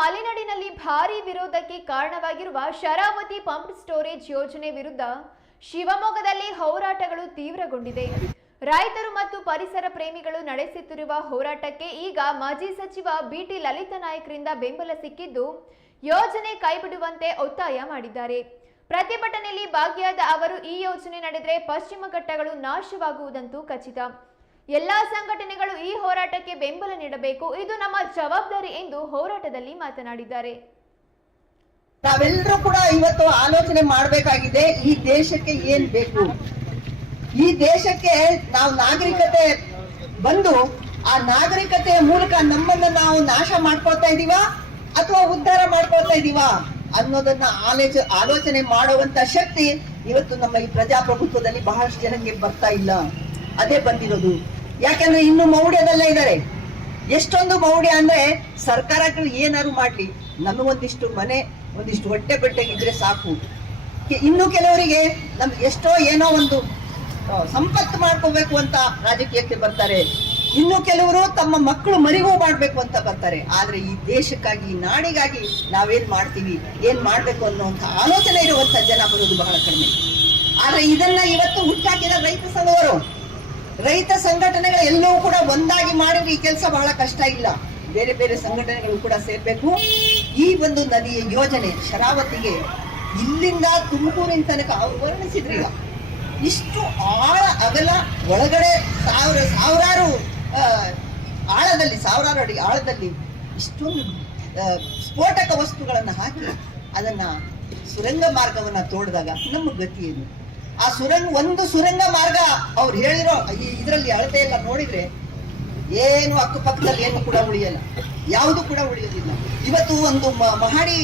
ಮಲೆನಾಡಿನಲ್ಲಿ ಭಾರೀ ವಿರೋಧಕ್ಕೆ ಕಾರಣವಾಗಿರುವ ಶರಾವತಿ ಪಂಪ್ ಸ್ಟೋರೇಜ್ ಯೋಜನೆ ವಿರುದ್ಧ ಶಿವಮೊಗ್ಗದಲ್ಲಿ ಹೋರಾಟಗಳು ತೀವ್ರಗೊಂಡಿದೆ. ರೈತರು ಮತ್ತು ಪರಿಸರ ಪ್ರೇಮಿಗಳು ನಡೆಸುತ್ತಿರುವ ಹೋರಾಟಕ್ಕೆ ಈಗ ಮಾಜಿ ಸಚಿವ ಬಿಟಿ ಲಲಿತ ನಾಯಕರಿಂದ ಬೆಂಬಲ ಸಿಕ್ಕಿದ್ದು ಯೋಜನೆ ಕೈಬಿಡುವಂತೆ ಒತ್ತಾಯ ಮಾಡಿದ್ದಾರೆ. ಪ್ರತಿಭಟನೆಯಲ್ಲಿ ಭಾಗಿಯಾದ ಅವರು ಈ ಯೋಜನೆ ನಡೆದರೆ ಪಶ್ಚಿಮ ಘಟ್ಟಗಳು ನಾಶವಾಗುವುದಂತೂ ಖಚಿತ. ಎಲ್ಲಾ ಸಂಘಟನೆಗಳು ಈ ಹೋರಾಟಕ್ಕೆ ಬೆಂಬಲ ನೀಡಬೇಕು. ಇದು ನಮ್ಮ ಜವಾಬ್ದಾರಿ ಎಂದು ಹೋರಾಟದಲ್ಲಿ ಮಾತನಾಡಿದ್ದಾರೆ. ನಾವೆಲ್ಲರೂ ಕೂಡ ಇವತ್ತು ಆಲೋಚನೆ ಮಾಡಬೇಕಾಗಿದೆ, ಈ ದೇಶಕ್ಕೆ ಏನ್ ಬೇಕು? ಈ ದೇಶಕ್ಕೆ ನಾವು ನಾಗರಿಕತೆ ಬಂದು, ಆ ನಾಗರಿಕತೆಯ ಮೂಲಕ ನಮ್ಮನ್ನ ನಾವು ನಾಶ ಮಾಡ್ಕೊಳ್ತಾ ಇದೀವ ಅಥವಾ ಉದ್ಧಾರ ಮಾಡ್ಕೊಳ್ತಾ ಇದೀವ ಅನ್ನೋದನ್ನ ಆಲೋಚ, ಆಲೋಚನೆ ಮಾಡುವಂತ ಶಕ್ತಿ ಇವತ್ತು ನಮ್ಮ ಈ ಪ್ರಜಾಪ್ರಭುತ್ವದಲ್ಲಿ ಬಹಳಷ್ಟು ಜನಕ್ಕೆ ಬರ್ತಾ ಇಲ್ಲ. ಅದೇ ಬಂದಿರೋದು. ಯಾಕಂದ್ರೆ ಇನ್ನು ಮೌಢ್ಯದಲ್ಲೇ ಇದ್ದಾರೆ. ಎಷ್ಟೊಂದು ಮೌಢ್ಯ ಅಂದ್ರೆ ಸರ್ಕಾರಗಳು ಏನಾದ್ರು ಮಾಡ್ಲಿ, ನಮಗೊಂದಿಷ್ಟು ಮನೆ, ಒಂದಿಷ್ಟು ಹೊಟ್ಟೆ ಬಟ್ಟೆ ಇದ್ರೆ ಸಾಕು ಇನ್ನು ಕೆಲವರಿಗೆ ನಮ್ ಎಷ್ಟೋ ಏನೋ ಒಂದು ಸಂಪತ್ತು ಮಾಡ್ಕೋಬೇಕು ಅಂತ ರಾಜಕೀಯಕ್ಕೆ ಬರ್ತಾರೆ. ಇನ್ನು ಕೆಲವರು ತಮ್ಮ ಮಕ್ಕಳು ಮರಿಗೂ ಮಾಡ್ಬೇಕು ಅಂತ ಬರ್ತಾರೆ. ಆದ್ರೆ ಈ ದೇಶಕ್ಕಾಗಿ ನಾಡಿಗಾಗಿ ನಾವೇನ್ ಮಾಡ್ತೀವಿ, ಏನ್ ಮಾಡ್ಬೇಕು ಅನ್ನುವಂಥ ಆಲೋಚನೆ ಇರುವಂತ ಜನ ಬರೋದು ಬಹಳ ಕಡಿಮೆ. ಆದ್ರೆ ಇದನ್ನ ಇವತ್ತು ಹುಟ್ಟಾಕಿದ ರೈತ ಸಂಘವರು ರೈತ ಸಂಘಟನೆಗಳು ಎಲ್ಲವೂ ಕೂಡ ಒಂದಾಗಿ ಮಾಡಿದ್ರೆ ಈ ಕೆಲಸ ಬಹಳ ಕಷ್ಟ ಇಲ್ಲ. ಬೇರೆ ಬೇರೆ ಸಂಘಟನೆಗಳು ಕೂಡ ಸೇರ್ಬೇಕು. ಈ ಒಂದು ನದಿಯ ಯೋಜನೆ ಶರಾವತಿಗೆ ಇಲ್ಲಿಂದ ತುಮಕೂರಿನ ತನಕ ಅವ್ರು ಇಷ್ಟು ಆಳ ಅಗಲ ಒಳಗಡೆ ಸಾವಿರ ಸಾವಿರಾರು ಆಳದಲ್ಲಿ, ಸಾವಿರಾರು ಅಡಿ ಆಳದಲ್ಲಿ ಇಷ್ಟೊಂದು ಸ್ಫೋಟಕ ವಸ್ತುಗಳನ್ನು ಹಾಕಿ ಅದನ್ನ ಸುರಂಗ ಮಾರ್ಗವನ್ನ ತೋಡಿದಾಗ ನಮ್ಮ ಗತಿ ಆ ಸುರಂಗ, ಒಂದು ಸುರಂಗ ಮಾರ್ಗ ಅವ್ರು ಹೇಳಿರೋ ಈ ಇದರಲ್ಲಿ ಅಳತೆ ಎಲ್ಲ ನೋಡಿದ್ರೆ ಏನು ಅಕ್ಕಪಕ್ಕದಲ್ಲಿ ಏನು ಕೂಡ ಉಳಿಯಲ್ಲ. ಯಾವುದು ಕೂಡ ಉಳಿಯೋದಿಲ್ಲ ಇವತ್ತು ಒಂದು ಮಹಡಿ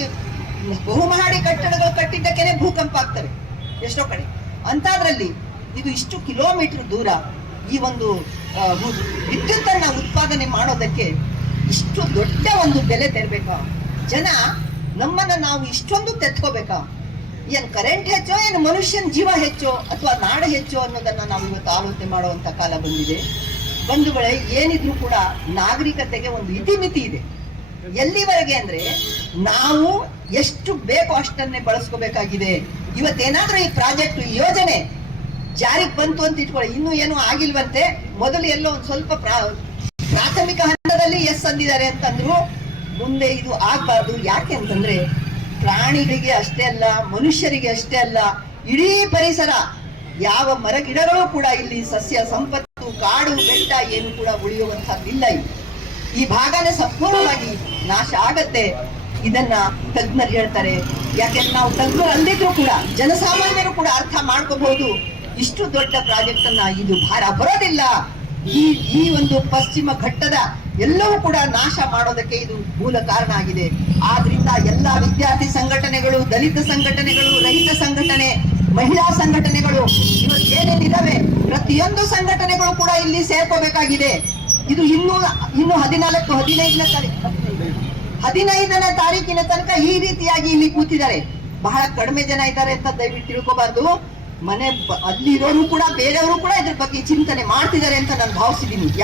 ಬಹುಮಹಡಿ ಕಟ್ಟಡಗಳು ಕಟ್ಟಿದ್ದಕ್ಕೇನೆ ಭೂಕಂಪ ಆಗ್ತವೆ ಎಷ್ಟೋ ಕಡೆ. ಅಂತಾದ್ರಲ್ಲಿ ಇದು ಇಷ್ಟು ಕಿಲೋಮೀಟರ್ ದೂರ ಈ ಒಂದು ವಿದ್ಯುತ್ ಅನ್ನ ಉತ್ಪಾದನೆ ಮಾಡೋದಕ್ಕೆ ಇಷ್ಟು ದೊಡ್ಡ ಒಂದು ಬೆಲೆ ತೆರಬೇಕಾ? ಜನ ನಮ್ಮನ್ನ ನಾವು ಇಷ್ಟೊಂದು ತೆತ್ಕೋಬೇಕಾ? ಏನ್ ಕರೆಂಟ್ ಹೆಚ್ಚೋ, ಏನು ಮನುಷ್ಯನ ಜೀವ ಹೆಚ್ಚೋ, ಅಥವಾ ನಾಡ ಹೆಚ್ಚೋ ಅನ್ನೋದನ್ನ ನಾವು ಇವತ್ತು ಆಲೋಚನೆ ಮಾಡುವಂತ ಕಾಲ ಬಂದಿದೆ. ಬಂಧುಗಳೇ, ಏನಿದ್ರು ಕೂಡ ನಾಗರಿಕತೆಗೆ ಒಂದು ಇತಿಮಿತಿ ಇದೆ. ಎಲ್ಲಿವರೆಗೆ ಅಂದ್ರೆ, ನಾವು ಎಷ್ಟು ಬೇಕೋ ಅಷ್ಟನ್ನೇ ಬಳಸ್ಕೋಬೇಕಾಗಿದೆ. ಇವತ್ತೇನಾದ್ರೂ ಈ ಪ್ರಾಜೆಕ್ಟ್, ಈ ಯೋಜನೆ ಜಾರಿಗೆ ಬಂತು ಅಂತ ಇಟ್ಕೊಳ್ಳಿ. ಇನ್ನೂ ಏನು ಆಗಿಲ್ವಂತೆ, ಮೊದಲು ಎಲ್ಲೋ ಒಂದು ಸ್ವಲ್ಪ ಪ್ರಾ- ಪ್ರಾಥಮಿಕ ಹಂತದಲ್ಲಿ ಎಸ್ ಅಂದಿದ್ದಾರೆ ಅಂತಂದ್ರು, ಮುಂದೆ ಇದು ಆಗ್ಬಾರ್ದು. ಯಾಕೆ ಅಂತಂದ್ರೆ ಪ್ರಾಣಿಗಳಿಗೆ ಅಷ್ಟೇ ಅಲ್ಲ, ಮನುಷ್ಯರಿಗೆ ಅಷ್ಟೇ ಅಲ್ಲ, ಇಡೀ ಪರಿಸರ, ಯಾವ ಮರ ಗಿಡಗಳು ಕೂಡ ಇಲ್ಲಿ ಸಸ್ಯ ಸಂಪತ್ತು, ಕಾಡು, ಬೆಟ್ಟ ಏನು ಕೂಡ ಉಳಿಯುವಂತಹದ್ದಿಲ್ಲ ಈ ಭಾಗನೇ ಸಂಪೂರ್ಣವಾಗಿ ನಾಶ ಆಗತ್ತೆ. ಇದನ್ನ ತಜ್ಞರು ಹೇಳ್ತಾರೆ. ಯಾಕೆಂದ್ರೆ ನಾವು ತಜ್ಞರು ಅಲ್ಲಿದ್ರು ಕೂಡ, ಜನಸಾಮಾನ್ಯರು ಕೂಡ ಅರ್ಥ ಮಾಡ್ಕೋಬಹುದು ಇಷ್ಟು ದೊಡ್ಡ ಪ್ರಾಜೆಕ್ಟ್ ಅನ್ನ ಇದು ಭಾರ ಬರೋದಿಲ್ಲ. ಈ ಈ ಒಂದು ಪಶ್ಚಿಮ ಘಟ್ಟದ ಎಲ್ಲವೂ ಕೂಡ ನಾಶ ಮಾಡೋದಕ್ಕೆ ಇದು ಮೂಲ ಕಾರಣ ಆಗಿದೆ. ಆದ್ರಿಂದ ಎಲ್ಲಾ ವಿದ್ಯಾರ್ಥಿ ಸಂಘಟನೆಗಳು, ದಲಿತ ಸಂಘಟನೆಗಳು, ರೈತ ಸಂಘಟನೆ, ಮಹಿಳಾ ಸಂಘಟನೆಗಳು ಇವತ್ತು ಏನೇನಿದಾವೆ, ಪ್ರತಿಯೊಂದು ಸಂಘಟನೆಗಳು ಕೂಡ ಇಲ್ಲಿ ಸೇರ್ಕೋಬೇಕಾಗಿದೆ. ಇದು ಇನ್ನೂ, ಇನ್ನು ಹದಿನಾಲ್ಕು, ಹದಿನೈದನೇ ತಾರೀಕು ಹದಿನೈದನೇ ತಾರೀಕಿನ ತನಕ ಈ ರೀತಿಯಾಗಿ ಇಲ್ಲಿ ಕೂತಿದ್ದಾರೆ. ಬಹಳ ಕಡಿಮೆ ಜನ ಇದ್ದಾರೆ ಅಂತ ದಯವಿಟ್ಟು ತಿಳ್ಕೊಬಾರ್ದು. ಮನೆ ಬ- ಅಲ್ಲಿರೋರು ಕೂಡ ಬೇರೆಯವರು ಕೂಡ ಇದ್ರ ಬಗ್ಗೆ ಚಿಂತನೆ ಮಾಡ್ತಿದ್ದಾರೆ ಅಂತ ನಾನು ಭಾವಿಸಿದ್ದೀನಿ.